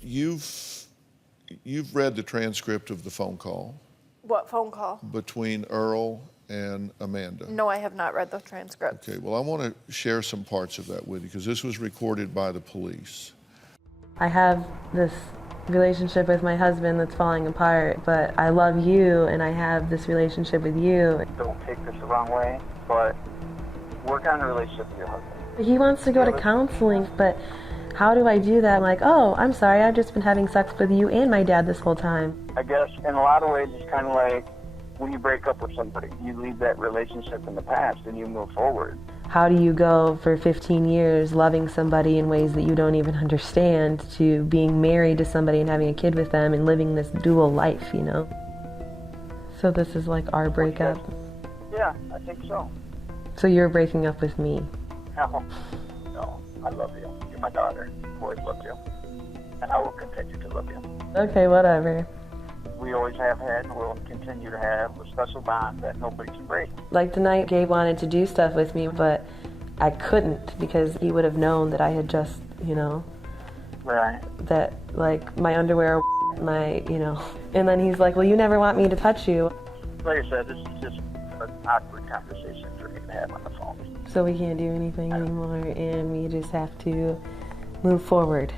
You've read the transcript of the phone call What phone call? between Earl and Amanda. No, I have not read the transcript. Okay, well, I want to share some parts of that with you because this was recorded by the police. I have this relationship with my husband that's falling apart, but I love you and I have this relationship with you. Don't take this the wrong way, but work on a relationship with your husband. He wants to go to counseling, but how do I do that? I'm like, oh, I'm sorry, I've just been having sex with you and my dad this whole time. I guess in a lot of ways it's kind of like when you break up with somebody, you leave that relationship in the past and you move forward. How do you go for 15 years loving somebody in ways that you don't even understand to being married to somebody and having a kid with them and living this dual life, you know? So this is like our breakup. Yeah, I think so. So you're breaking up with me. No, I love you. You're my daughter. I've always loved you. And I will continue to love you. Okay, whatever. We always have had and will continue to have a special bond that nobody can break. Like tonight, Gabe wanted to do stuff with me, but I couldn't because he would have known that I had just, you know, Right. that like my underwear, my, you know, and then he's like, well, you never want me to touch you. Like I said, this is just an awkward conversation for me to have on the phone. So we can't do anything anymore and we just have to move forward.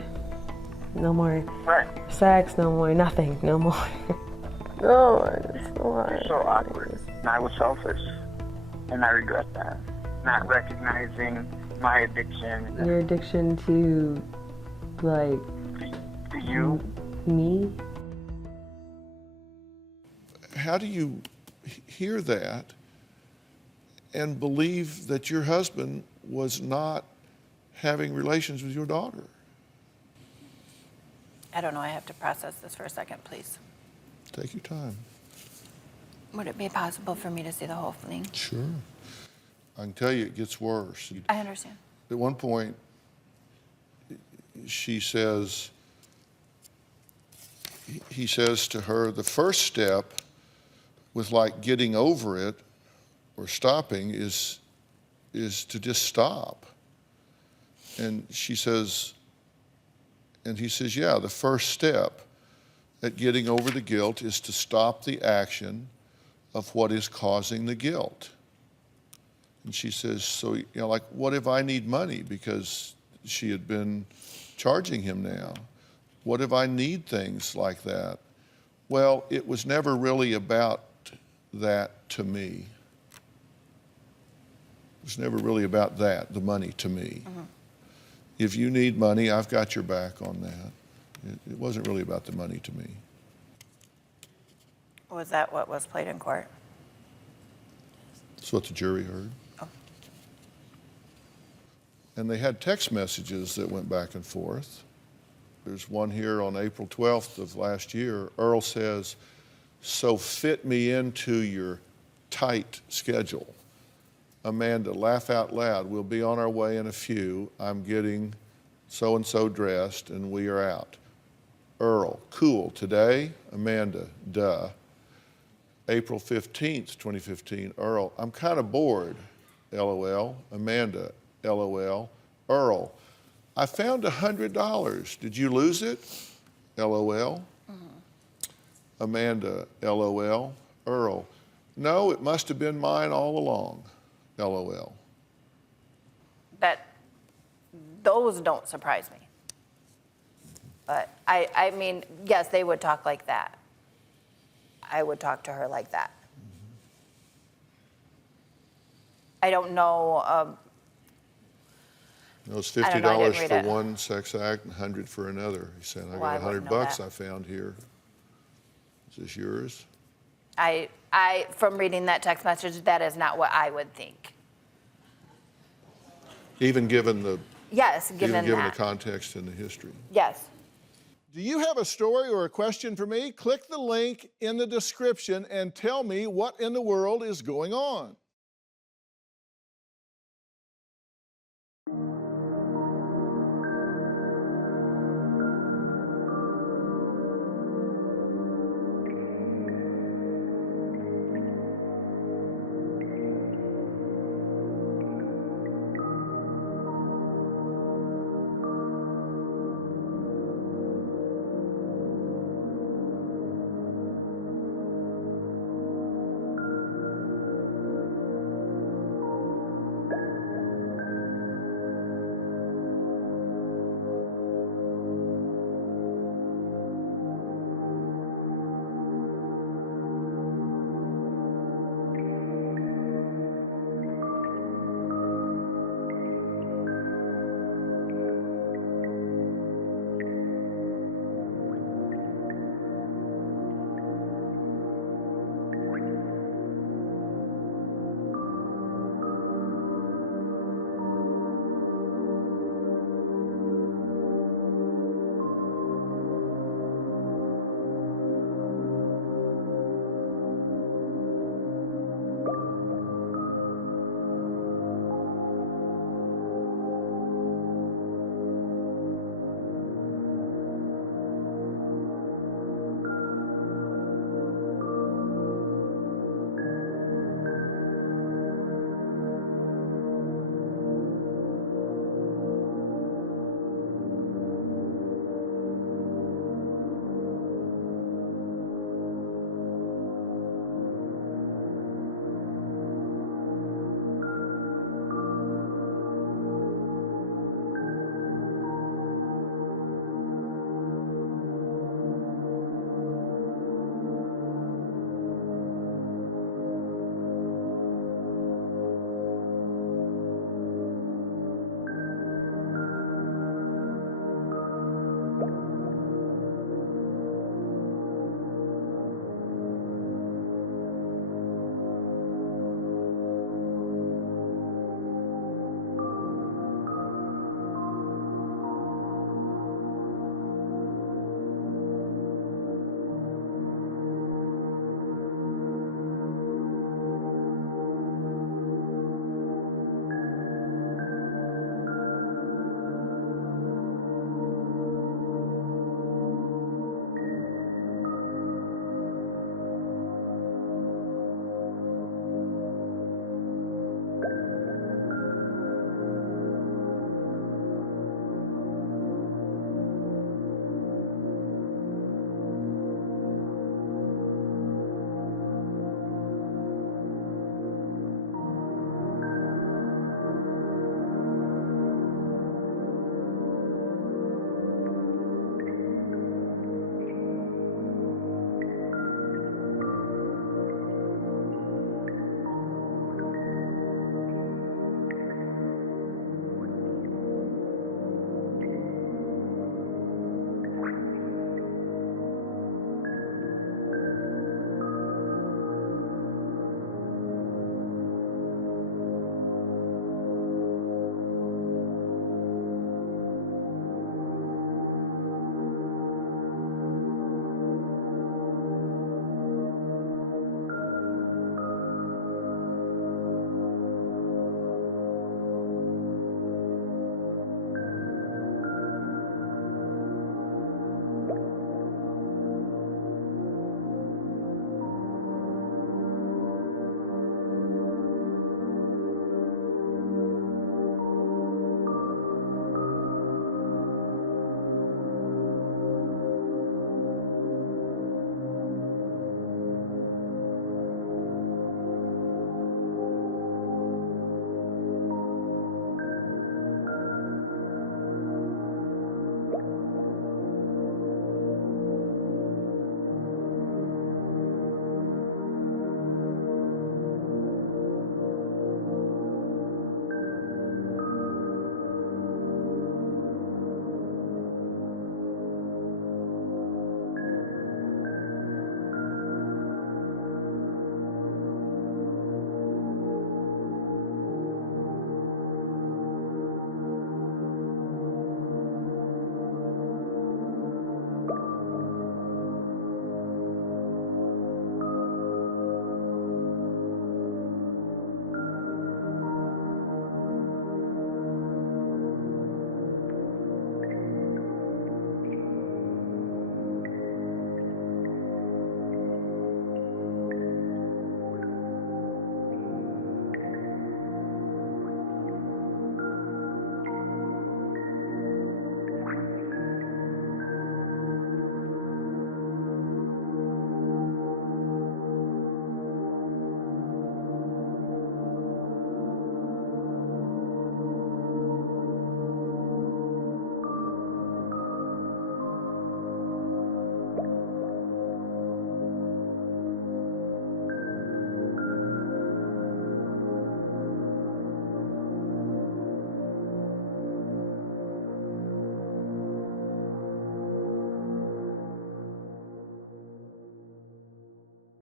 No more Right. sex, no more nothing, no more. No, it's so hard. You're so awkward. And I was selfish. And I regret that. Not recognizing my addiction. Your addiction to, like, To you. me? How do you hear that and believe that your husband was not having relations with your daughter? I don't know, I have to process this for a second, please. Take your time. Would it be possible for me to see the whole thing? Sure. I can tell you it gets worse. I understand. At one point, she says, he says to her, the first step with like getting over it or stopping is to just stop. And she says, and he says, yeah, the first step at getting over the guilt is to stop the action of what is causing the guilt. And she says, so, you know, like, what if I need money? Because she had been charging him now. What if I need things like that? Well, it was never really about that to me. It was never really about that, the money to me. Mm-hmm. If you need money, I've got your back on that. It wasn't really about the money to me. Was that what was played in court? That's what the jury heard. Oh. And they had text messages that went back and forth. There's one here on April 12th of last year. Earl says, so fit me into your tight schedule. Amanda, laugh out loud. We'll be on our way in a few. I'm getting so-and-so dressed and we are out. Earl, cool. Today? Amanda, duh. April 15th, 2015, Earl, I'm kind of bored. LOL. Amanda, LOL. Earl, I found $100. Did you lose it? LOL. Amanda, LOL. Earl, no, it must have been mine all along. LOL. Those don't surprise me. But I mean, yes, they would talk like that. I would talk to her like that. I don't know. It was I don't know, I $50 didn't for read it. one sex act and $100 for another. He said, I Well, I got wouldn't $100 know that. I found here. Is this yours? From reading that text message, that is not what I would think. Even given the Yes, given the that. context and the history. Yes. Do you have a story or a question for me? Click the link in the description and tell me what in the world is going on.